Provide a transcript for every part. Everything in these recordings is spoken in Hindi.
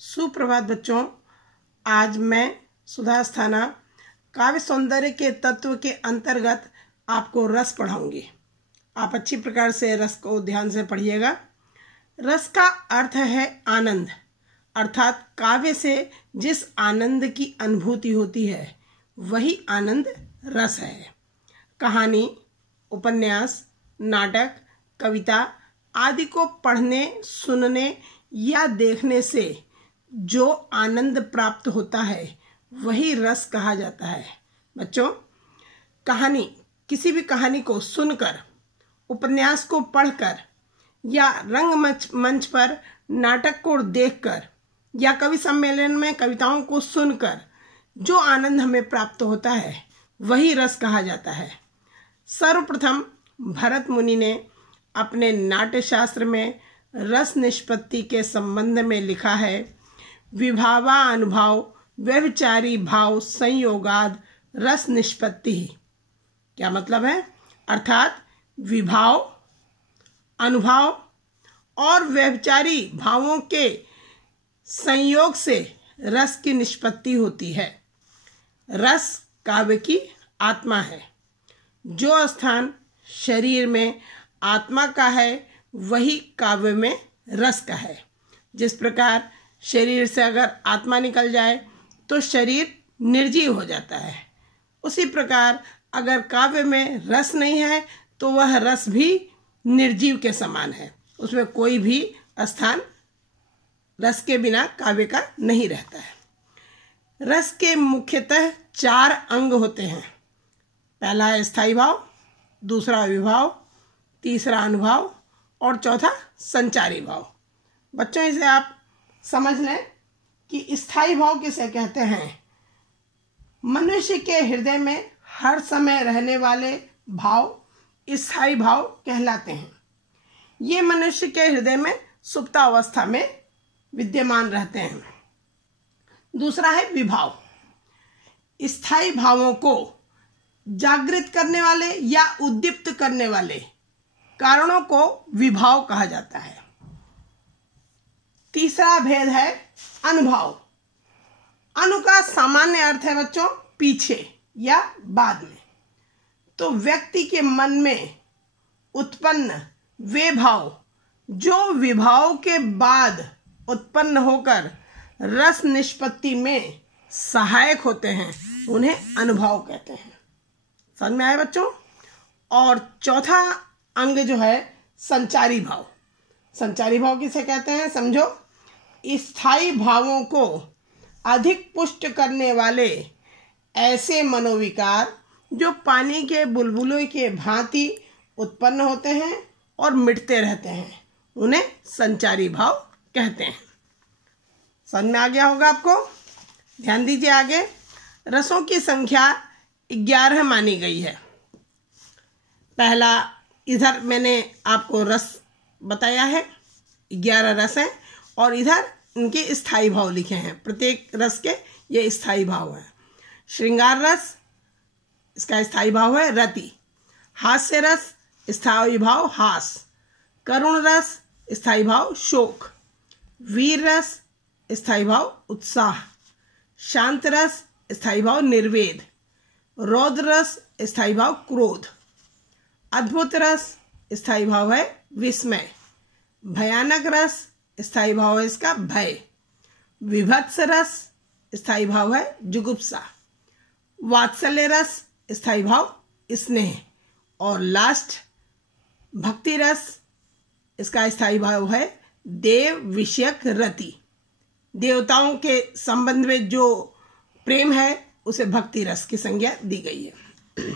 सुप्रभात बच्चों। आज मैं सुधा अस्थाना काव्य सौंदर्य के तत्व के अंतर्गत आपको रस पढ़ाऊंगी। आप अच्छी प्रकार से रस को ध्यान से पढ़िएगा। रस का अर्थ है आनंद, अर्थात काव्य से जिस आनंद की अनुभूति होती है वही आनंद रस है। कहानी, उपन्यास, नाटक, कविता आदि को पढ़ने, सुनने या देखने से जो आनंद प्राप्त होता है वही रस कहा जाता है। बच्चों, कहानी, किसी भी कहानी को सुनकर, उपन्यास को पढ़कर या मंच पर नाटक को देखकर या कवि सम्मेलन में कविताओं को सुनकर जो आनंद हमें प्राप्त होता है वही रस कहा जाता है। सर्वप्रथम भरत मुनि ने अपने नाट्य शास्त्र में रस निष्पत्ति के संबंध में लिखा है, विभावा अनुभाव व्यभिचारी भाव संयोगाद रस निष्पत्ति। क्या मतलब है? अर्थात विभाव, अनुभाव और व्यभिचारी भावों के संयोग से रस की निष्पत्ति होती है। रस काव्य की आत्मा है। जो स्थान शरीर में आत्मा का है वही काव्य में रस का है। जिस प्रकार शरीर से अगर आत्मा निकल जाए तो शरीर निर्जीव हो जाता है, उसी प्रकार अगर काव्य में रस नहीं है तो वह रस भी निर्जीव के समान है। उसमें कोई भी स्थान रस के बिना काव्य का नहीं रहता है। रस के मुख्यतः 4 अंग होते हैं। पहला है स्थायी भाव, दूसरा विभाव, तीसरा अनुभाव और चौथा संचारी भाव। बच्चों, इसे आप समझ लें कि स्थायी भाव किसे कहते हैं। मनुष्य के हृदय में हर समय रहने वाले भाव स्थायी भाव कहलाते हैं। ये मनुष्य के हृदय में सुप्तावस्था में विद्यमान रहते हैं। दूसरा है विभाव। स्थायी भावों को जागृत करने वाले या उद्दीप्त करने वाले कारणों को विभाव कहा जाता है। तीसरा भेद है अनुभाव। अनु का सामान्य अर्थ है बच्चों पीछे या बाद में। तो व्यक्ति के मन में उत्पन्न वे भाव जो विभाव के बाद उत्पन्न होकर रस निष्पत्ति में सहायक होते हैं उन्हें अनुभाव कहते हैं। समझ में आया बच्चों? और चौथा अंग जो है संचारी भाव। संचारी भाव किसे कहते हैं समझो। स्थायी भावों को अधिक पुष्ट करने वाले ऐसे मनोविकार जो पानी के बुलबुलों के भांति उत्पन्न होते हैं और मिटते रहते हैं उन्हें संचारी भाव कहते हैं। समझ में आ गया होगा आपको? ध्यान दीजिए आगे। रसों की संख्या 11 मानी गई है। पहला, इधर मैंने आपको रस बताया है, 11 रस हैं और इधर इनके स्थायी भाव लिखे हैं। प्रत्येक रस के ये स्थायी भाव है। श्रृंगार रस, इसका स्थायी भाव है रति। हास्य रस, स्थायी भाव हास। करुण रस, स्थायी भाव शोक। वीर रस, स्थायी भाव उत्साह। शांत रस, स्थायी भाव निर्वेद। रौद्र रस, स्थायी भाव क्रोध। अद्भुत रस, स्थायी भाव है विस्मय। भयानक रस, स्थायी भाव है इसका भय। विभत्स रस, स्थायी भाव है जुगुप्सा। वात्सल्य रस, स्थायी भाव स्नेह। और लास्ट भक्ति रस, इसका स्थायी भाव है देव विषयक रति। देवताओं के संबंध में जो प्रेम है उसे भक्ति रस की संज्ञा दी गई है।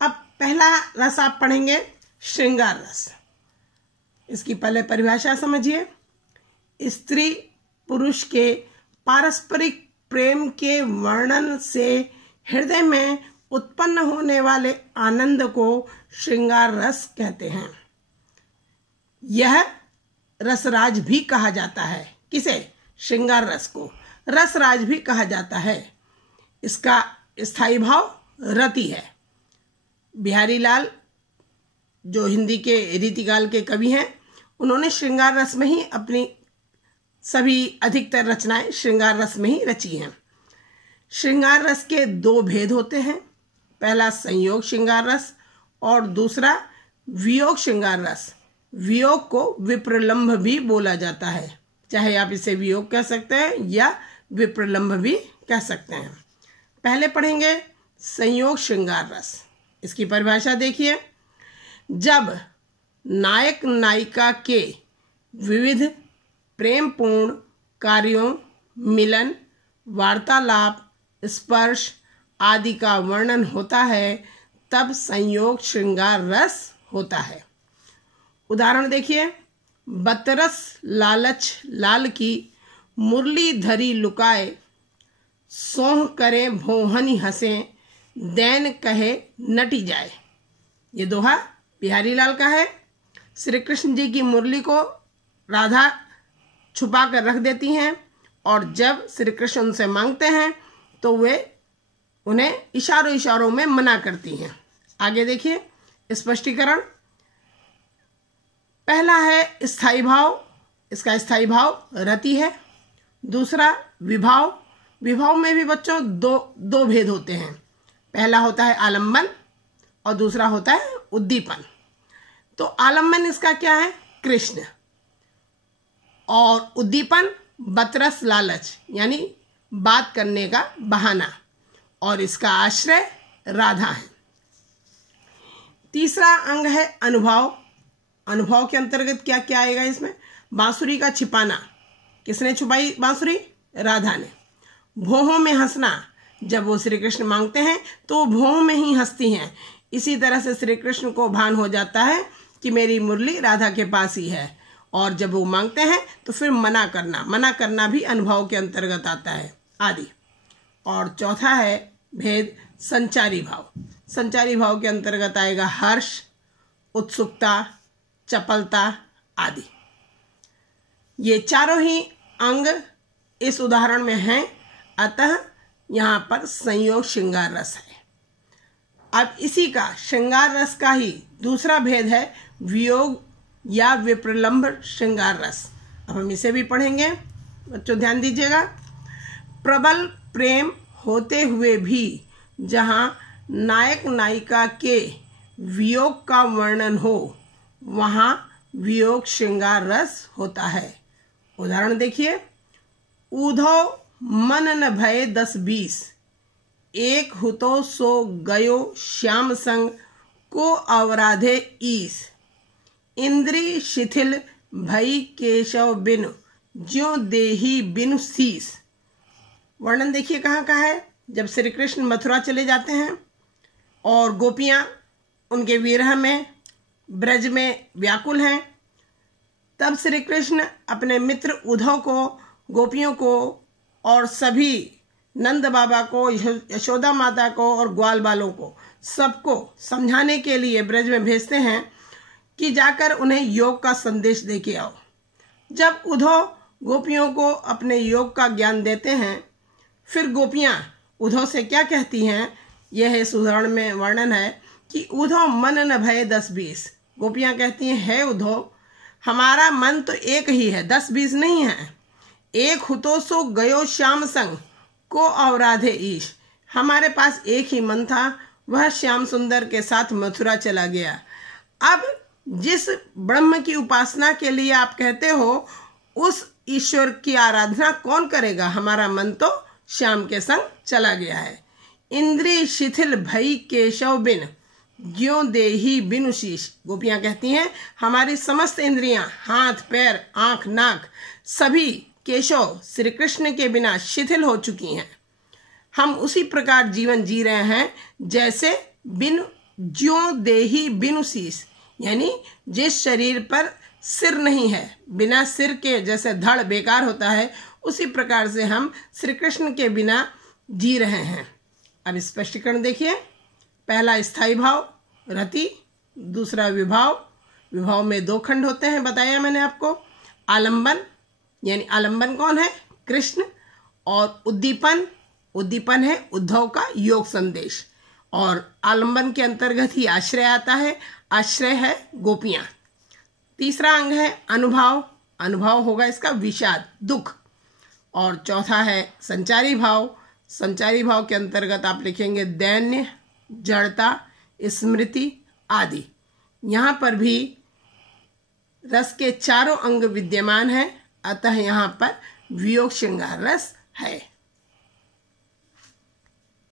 अब पहला रस आप पढ़ेंगे श्रृंगार रस। इसकी पहले परिभाषा समझिए। स्त्री पुरुष के पारस्परिक प्रेम के वर्णन से हृदय में उत्पन्न होने वाले आनंद को श्रृंगार रस कहते हैं। यह रसराज भी कहा जाता है। किसे? श्रृंगार रस को रसराज भी कहा जाता है। इसका स्थायी भाव रति है। बिहारी लाल जो हिंदी के रीतिकाल के कवि हैं, उन्होंने श्रृंगार रस में ही अपनी सभी अधिकतर रचनाएं श्रृंगार रस में ही रची हैं। श्रृंगार रस के दो भेद होते हैं, पहला संयोग श्रृंगार रस और दूसरा वियोग श्रृंगार रस। वियोग को विप्रलंभ भी बोला जाता है, चाहे आप इसे वियोग कह सकते हैं या विप्रलंभ भी कह सकते हैं। पहले पढ़ेंगे संयोग श्रृंगार रस। इसकी परिभाषा देखिए, जब नायक नायिका के विविध प्रेमपूर्ण कार्यों, मिलन, वार्तालाप, स्पर्श आदि का वर्णन होता है, तब संयोग श्रृंगार रस होता है। उदाहरण देखिए, बतरस लालच लाल की मुरली धरी लुकाए, सोह करे भोहनी हंसे, दैन कहे नटी जाए। ये दोहा बिहारी लाल का है। श्री कृष्ण जी की मुरली को राधा छुपा कर रख देती हैं और जब श्री कृष्ण उनसे मांगते हैं तो वे उन्हें इशारों इशारों में मना करती हैं। आगे देखिए स्पष्टीकरण। पहला है स्थायी भाव, इसका स्थायी भाव रति है। दूसरा विभाव, विभाव में भी बच्चों दो भेद होते हैं, पहला होता है आलम्बन और दूसरा होता है उद्दीपन। तो आलम्बन इसका क्या है, कृष्ण, और उद्दीपन बतरस लालच यानी बात करने का बहाना, और इसका आश्रय राधा है। तीसरा अंग है अनुभव। अनुभव के अंतर्गत क्या क्या आएगा इसमें, बांसुरी का छिपाना, किसने छुपाई बांसुरी, राधा ने। भोहों में हंसना, जब वो श्री कृष्ण मांगते हैं तो भोहों में ही हंसती हैं। इसी तरह से श्री कृष्ण को भान हो जाता है कि मेरी मुरली राधा के पास ही है, और जब वो मांगते हैं तो फिर मना करना भी अनुभव के अंतर्गत आता है आदि। और चौथा है भेद संचारी भाव। संचारी भाव के अंतर्गत आएगा हर्ष, उत्सुकता, चपलता आदि। ये चारों ही अंग इस उदाहरण में हैं, अतः यहाँ पर संयोग श्रृंगार रस है। अब इसी का श्रृंगार रस का ही दूसरा भेद है वियोग या विप्रलंभ श्रृंगार रस। अब हम इसे भी पढ़ेंगे, बच्चों ध्यान दीजिएगा। प्रबल प्रेम होते हुए भी जहाँ नायक नायिका के वियोग का वर्णन हो, वहाँ वियोग श्रृंगार रस होता है। उदाहरण देखिए, ऊधो मन न भय 10-20, एक हुतो सो गयो श्याम संग, को अवराधे ईस, इंद्री शिथिल भई केशव बिनु, ज्यों देही बिनु शीस। वर्णन देखिए कहाँ का है, जब श्री कृष्ण मथुरा चले जाते हैं और गोपियाँ उनके विरह में ब्रज में व्याकुल हैं, तब श्री कृष्ण अपने मित्र उद्धव को, गोपियों को और सभी नंद बाबा को, यशोदा माता को और ग्वाल बालों को सबको समझाने के लिए ब्रज में भेजते हैं कि जाकर उन्हें योग का संदेश दे के आओ। जब उद्धव गोपियों को अपने योग का ज्ञान देते हैं, फिर गोपियाँ उद्धव से क्या कहती हैं, यह इस उदाहरण में वर्णन है कि उद्धव मन न भय 10-20। गोपियाँ कहती हैं, हे उद्धव, हमारा मन तो एक ही है, 10-20 नहीं है। एक हुतो सो गयो श्याम संग, को अवराधे ईश। हमारे पास एक ही मन था, वह श्याम सुंदर के साथ मथुरा चला गया। अब जिस ब्रह्म की उपासना के लिए आप कहते हो, उस ईश्वर की आराधना कौन करेगा, हमारा मन तो श्याम के संग चला गया है। इंद्री शिथिल भई केशव बिन, ज्यों देही बिनु शीश। गोपियाँ कहती हैं, हमारी समस्त इंद्रियां, हाथ पैर आंख नाक सभी केशव श्री कृष्ण के बिना शिथिल हो चुकी हैं। हम उसी प्रकार जीवन जी रहे हैं जैसे बिन ज्यों देही बिनु शीश, यानी जिस शरीर पर सिर नहीं है, बिना सिर के जैसे धड़ बेकार होता है, उसी प्रकार से हम श्री कृष्ण के बिना जी रहे हैं। अब स्पष्टीकरण देखिए। पहला स्थायी भाव रति, दूसरा विभाव। विभाव में 2 खंड होते हैं, बताया मैंने आपको। आलंबन, यानी आलंबन कौन है, कृष्ण। और उद्दीपन, उद्दीपन है उद्धव का योग संदेश। और आलंबन के अंतर्गत ही आश्रय आता है, आश्रय है गोपियाँ। तीसरा अंग है अनुभाव। अनुभव होगा इसका विषाद, दुख। और चौथा है संचारी भाव। संचारी भाव के अंतर्गत आप लिखेंगे दैन्य, जड़ता, स्मृति आदि। यहाँ पर भी रस के चारों अंग विद्यमान हैं, अतः यहाँ पर वियोग श्रृंगार रस है।